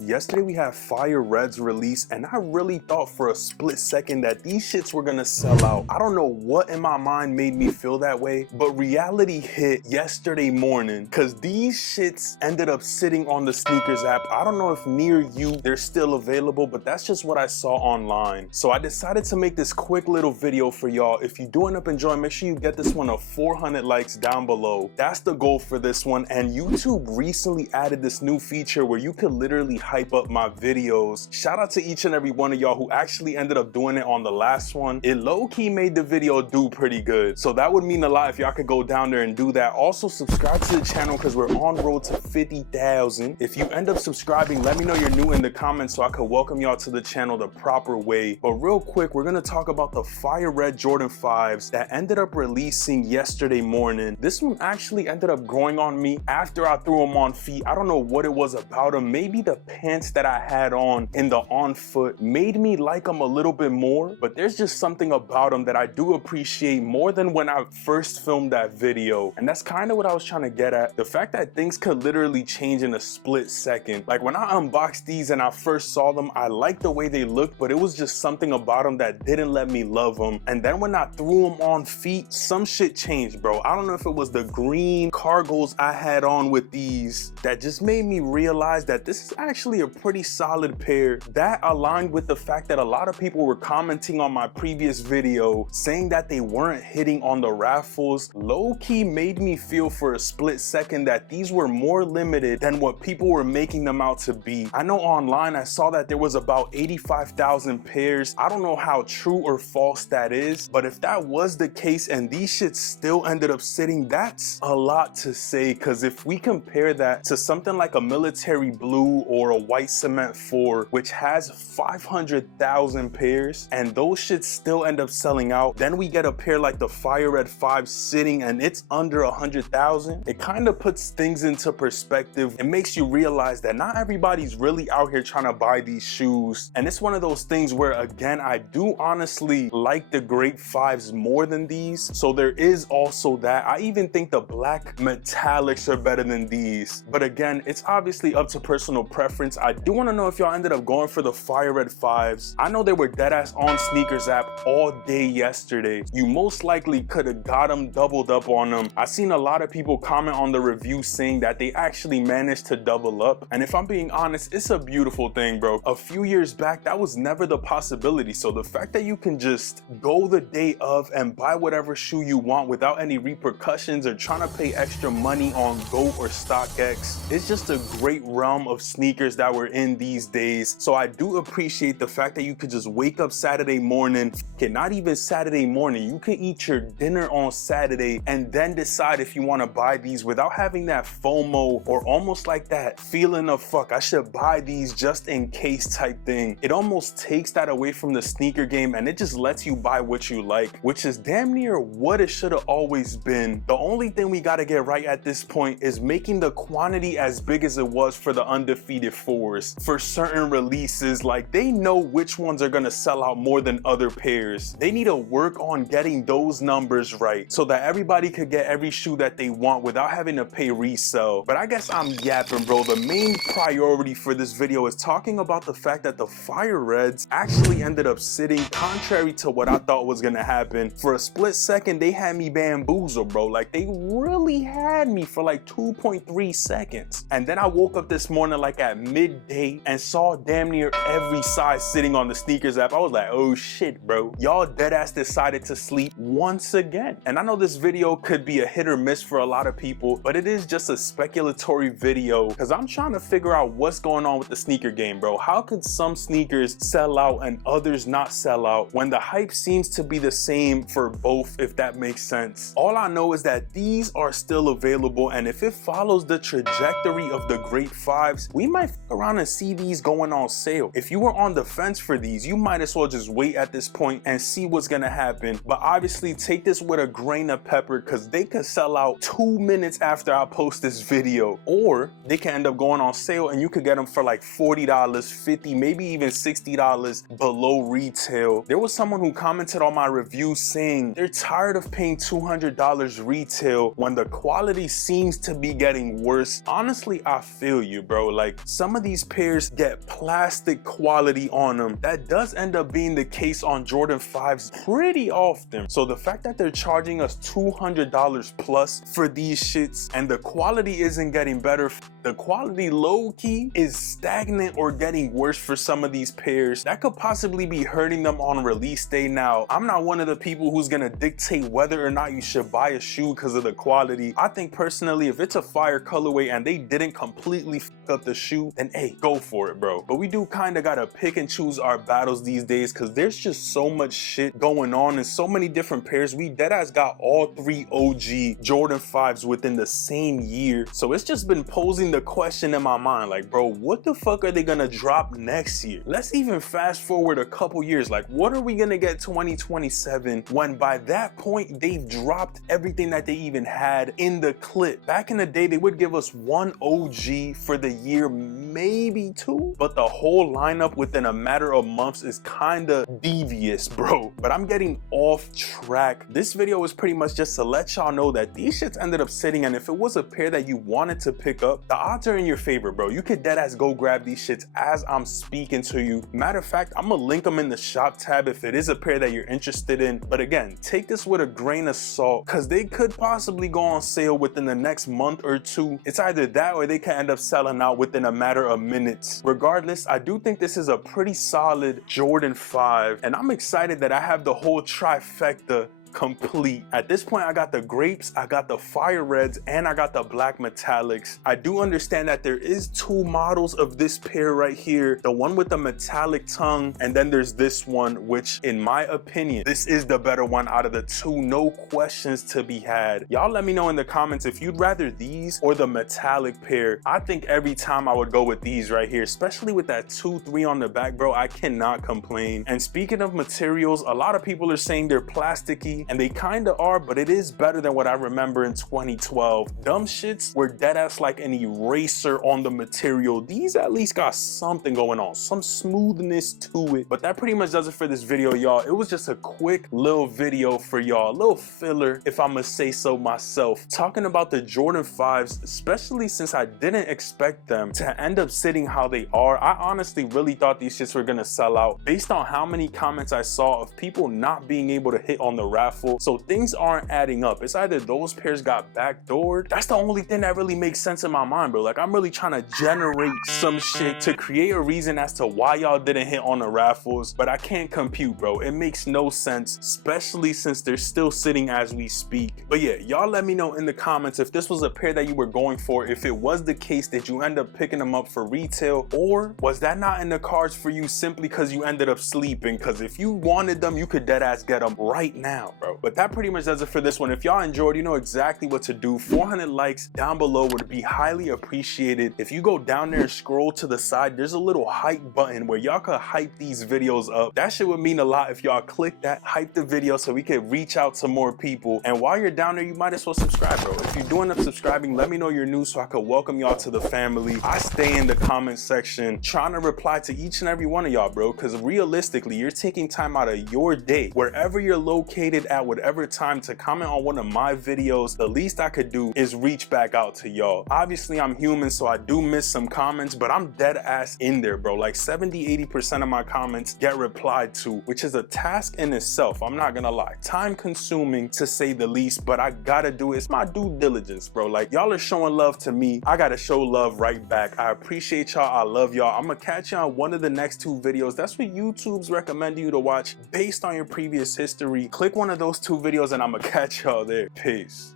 Yesterday we had Fire Red's release, and I really thought for a split second that these shits were gonna sell out. I don't know what in my mind made me feel that way, but reality hit yesterday morning because these shits ended up sitting on the sneakers app. I don't know if near you they're still available, but that's just what I saw online. So I decided to make this quick little video for y'all. If you do end up enjoying, make sure you get this one of 400 likes down below. That's the goal for this one. And YouTube recently added this new feature where you could literally hype up my videos. Shout out to each and every one of y'all who actually ended up doing it on the last one. It low-key made the video do pretty good, so that would mean a lot if y'all could go down there and do that. Also subscribe to the channel because we're on road to 50,000. If you end up subscribing, let me know you're new in the comments so I could welcome y'all to the channel the proper way. But real quick, we're gonna talk about the Fire Red Jordan 5s that ended up releasing yesterday morning. This one actually ended up growing on me after I threw them on feet. I don't know what it was about them. Maybe the pants that I had on in the on foot made me like them a little bit more, but there's just something about them that I do appreciate more than when I first filmed that video. And that's kind of what I was trying to get at. The fact that things could literally change in a split second. Like when I unboxed these and I first saw them, I liked the way they looked, but it was just something about them that didn't let me love them. And then when I threw them on feet, some shit changed, bro. I don't know if it was the green cargos I had on with these that just made me realize that this is actually a pretty solid pair. That aligned with the fact that a lot of people were commenting on my previous video saying that they weren't hitting on the raffles. Low-key made me feel for a split second that these were more limited than what people were making them out to be. I know online I saw that there was about 85,000 pairs. I don't know how true or false that is, but if that was the case and these shits still ended up sitting, that's a lot to say, because if we compare that to something like a military blue or a white cement 4, which has 500,000 pairs, and those shits still end up selling out, then we get a pair like the Fire Red 5 sitting and it's under 100,000. It kind of puts things into perspective. It makes you realize that not everybody's really out here trying to buy these shoes. And it's one of those things where, again, I do honestly like the Grape 5s more than these. So there is also that. I even think the black metallics are better than these. But again, it's obviously up to personal preference. I do want to know if y'all ended up going for the Fire Red 5s. I know they were deadass on sneakers app all day yesterday. You most likely could have got them, doubled up on them. I seen a lot of people comment on the review saying that they actually managed to double up. And if I'm being honest, it's a beautiful thing, bro. A few years back, that was never the possibility. So the fact that you can just go the day of and buy whatever shoe you want without any repercussions or trying to pay extra money on GOAT or StockX, it's just a great realm of sneakers that we're in these days. So I do appreciate the fact that you could just wake up Saturday morning, not even Saturday morning, you can eat your dinner on Saturday and then decide if you want to buy these without having that FOMO or almost like that feeling of fuck, I should buy these just in case type thing. It almost takes that away from the sneaker game and it just lets you buy what you like, which is damn near what it should have always been. The only thing we got to get right at this point is making the quantity as big as it was for the undefeated 4s. For certain releases, like they know which ones are gonna sell out more than other pairs. They need to work on getting those numbers right so that everybody could get every shoe that they want without having to pay resell. But I guess I'm yapping, bro. The main priority for this video is talking about the fact that the Fire Reds actually ended up sitting, contrary to what I thought was gonna happen. For a split second, they had me bamboozled, bro. Like they really had me for like 2.3 seconds. And then I woke up this morning like at midday and saw damn near every size sitting on the sneakers app. I was like, oh shit, bro. Y'all deadass decided to sleep once again. And I know this video could be a hit or miss for a lot of people, but it is just a speculatory video because I'm trying to figure out what's going on with the sneaker game, bro. How could some sneakers sell out and others not sell out when the hype seems to be the same for both, if that makes sense? All I know is that these are still available, and if it follows the trajectory of the Grape 5s, we might f around and see these going on sale. If you were on the fence for these, you might as well just wait at this point and see what's gonna happen. But obviously take this with a grain of pepper because they could sell out 2 minutes after I post this video, or they can end up going on sale and you could get them for like $40, $50, maybe even $60 below retail. There was someone who commented on my review saying they're tired of paying $200 retail when the quality seems to be getting worse. Honestly, I feel you, bro. Like some some of these pairs get plastic quality on them. That does end up being the case on Jordan 5s pretty often. So the fact that they're charging us $200 plus for these shits and the quality isn't getting better, the quality low-key is stagnant or getting worse for some of these pairs, that could possibly be hurting them on release day. Now, I'm not one of the people who's gonna dictate whether or not you should buy a shoe because of the quality. I think personally, if it's a fire colorway and they didn't completely f up the shoe, then hey, go for it, bro. But we do kind of gotta pick and choose our battles these days because there's just so much shit going on and so many different pairs. We deadass got all 3 OG Jordan 5s within the same year. So it's just been posing the question in my mind, like, bro, what the fuck are they gonna drop next year? Let's even fast forward a couple years. Like, what are we gonna get 2027 when by that point they've dropped everything that they even had in the clip? Back in the day, they would give us 1 OG for the year, maybe 2, but the whole lineup within a matter of months is kind of devious, bro. But I'm getting off track. This video is pretty much just to let y'all know that these shits ended up sitting, and if it was a pair that you wanted to pick up, the odds are in your favor, bro. You could deadass go grab these shits as I'm speaking to you. Matter of fact, I'm gonna link them in the shop tab if it is a pair that you're interested in. But again, take this with a grain of salt because they could possibly go on sale within the next month or 2. It's either that or they can end up selling out within a matter of minutes. Regardless, I do think this is a pretty solid Jordan 5, and I'm excited that I have the whole trifecta complete. At this point, I got the grapes, I got the fire reds, and I got the black metallics. I do understand that there is 2 models of this pair right here, the one with the metallic tongue, and then there's this one, which in my opinion, this is the better one out of the 2, no questions to be had. Y'all let me know in the comments if you'd rather these or the metallic pair. I think every time I would go with these right here, especially with that 2-3 on the back, bro. I cannot complain. And speaking of materials, a lot of people are saying they're plasticky, and they kind of are, but it is better than what I remember in 2012. Dumb shits were deadass like an eraser on the material. These at least got something going on, some smoothness to it. But that pretty much does it for this video, y'all. It was just a quick little video for y'all, a little filler, if I must say so myself, talking about the Jordan 5s, especially since I didn't expect them to end up sitting how they are. I honestly really thought these shits were gonna sell out based on how many comments I saw of people not being able to hit on the raffle. So things aren't adding up. It's either those pairs got backdoored. That's the only thing that really makes sense in my mind, bro. Like, I'm really trying to generate some shit to create a reason as to why y'all didn't hit on the raffles, but I can't compute, bro. It makes no sense, especially since they're still sitting as we speak. But yeah, y'all let me know in the comments if this was a pair that you were going for. If it was the case, did you end up picking them up for retail, or was that not in the cards for you simply because you ended up sleeping? Because if you wanted them, you could deadass get them right now, bro. But that pretty much does it for this one. If y'all enjoyed, you know exactly what to do. 400 likes down below would be highly appreciated. If you go down there and scroll to the side, there's a little hype button where y'all could hype these videos up. That shit would mean a lot if y'all click that, hype the video so we could reach out to more people. And while you're down there, you might as well subscribe, bro. If you're doing up subscribing, let me know you're new so I could welcome y'all to the family. I stay in the comment section trying to reply to each and every one of y'all, bro, because realistically, you're taking time out of your day, wherever you're located at whatever time, to comment on one of my videos. The least I could do is reach back out to y'all. Obviously, I'm human, so I do miss some comments, but I'm dead ass in there, bro. Like 70-80% of my comments get replied to, which is a task in itself. I'm not gonna lie, time consuming to say the least, but I gotta do it. It's my due diligence, bro. Like, y'all are showing love to me, I gotta show love right back. I appreciate y'all, I love y'all. I'm gonna catch y'all on one of the next 2 videos. That's what YouTube's recommending you to watch based on your previous history. Click one of those 2 videos and I'm gonna catch y'all there. Peace.